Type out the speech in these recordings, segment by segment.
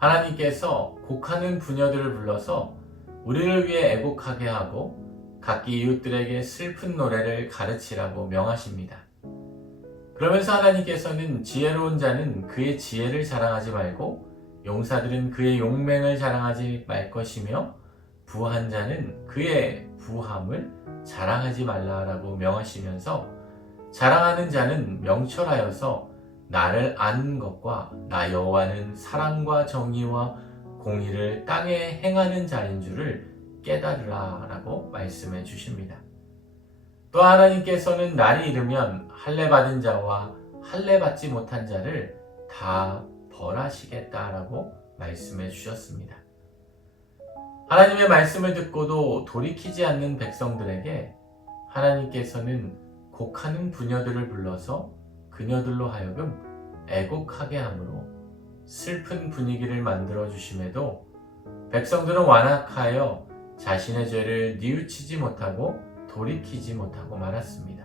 하나님께서 곡하는 부녀들을 불러서 우리를 위해 애곡하게 하고 각기 이웃들에게 슬픈 노래를 가르치라고 명하십니다. 그러면서 하나님께서는 지혜로운 자는 그의 지혜를 자랑하지 말고 용사들은 그의 용맹을 자랑하지 말 것이며 부한 자는 그의 부함을 자랑하지 말라라고 명하시면서 자랑하는 자는 명철하여서 나를 아는 것과 나 여호와는 사랑과 정의와 공의를 땅에 행하는 자인 줄을 깨달으라 라고 말씀해 주십니다. 또 하나님께서는 날이 이르면 할례 받은 자와 할례 받지 못한 자를 다 벌하시겠다라고 말씀해 주셨습니다. 하나님의 말씀을 듣고도 돌이키지 않는 백성들에게 하나님께서는 곡하는 부녀들을 불러서 그녀들로 하여금 애곡하게 함으로 슬픈 분위기를 만들어 주심에도 백성들은 완악하여 자신의 죄를 뉘우치지 못하고 돌이키지 못하고 말았습니다.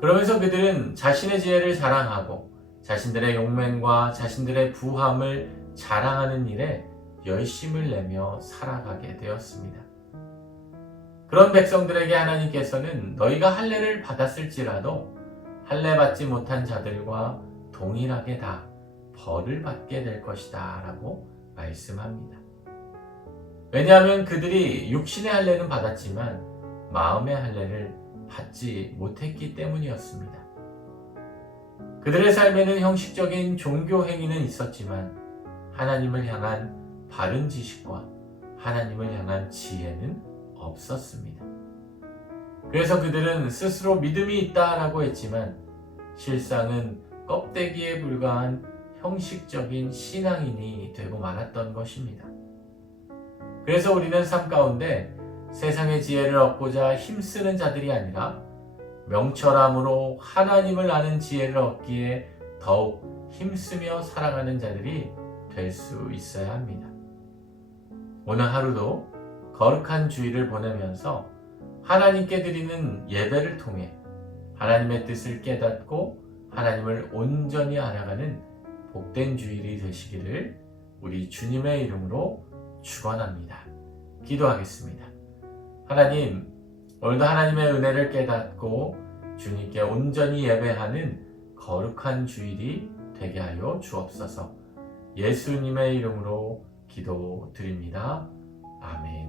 그러면서 그들은 자신의 지혜를 자랑하고 자신들의 용맹과 자신들의 부함을 자랑하는 일에 열심을 내며 살아가게 되었습니다. 그런 백성들에게 하나님께서는 너희가 할례를 받았을지라도 할례 받지 못한 자들과 동일하게 다 벌을 받게 될 것이다 라고 말씀합니다. 왜냐하면 그들이 육신의 할례는 받았지만 마음의 할례를 받지 못했기 때문이었습니다. 그들의 삶에는 형식적인 종교 행위는 있었지만 하나님을 향한 바른 지식과 하나님을 향한 지혜는 없었습니다. 그래서 그들은 스스로 믿음이 있다라고 했지만 실상은 껍데기에 불과한 형식적인 신앙인이 되고 말았던 것입니다. 그래서 우리는 삶 가운데 세상의 지혜를 얻고자 힘쓰는 자들이 아니라 명철함으로 하나님을 아는 지혜를 얻기에 더욱 힘쓰며 살아가는 자들이 될 수 있어야 합니다. 오늘 하루도 거룩한 주일을 보내면서 하나님께 드리는 예배를 통해 하나님의 뜻을 깨닫고 하나님을 온전히 알아가는 복된 주일이 되시기를 우리 주님의 이름으로 축원합니다. 기도하겠습니다. 하나님, 오늘도 하나님의 은혜를 깨닫고 주님께 온전히 예배하는 거룩한 주일이 되게 하여 주옵소서. 예수님의 이름으로 기도드립니다. 아멘.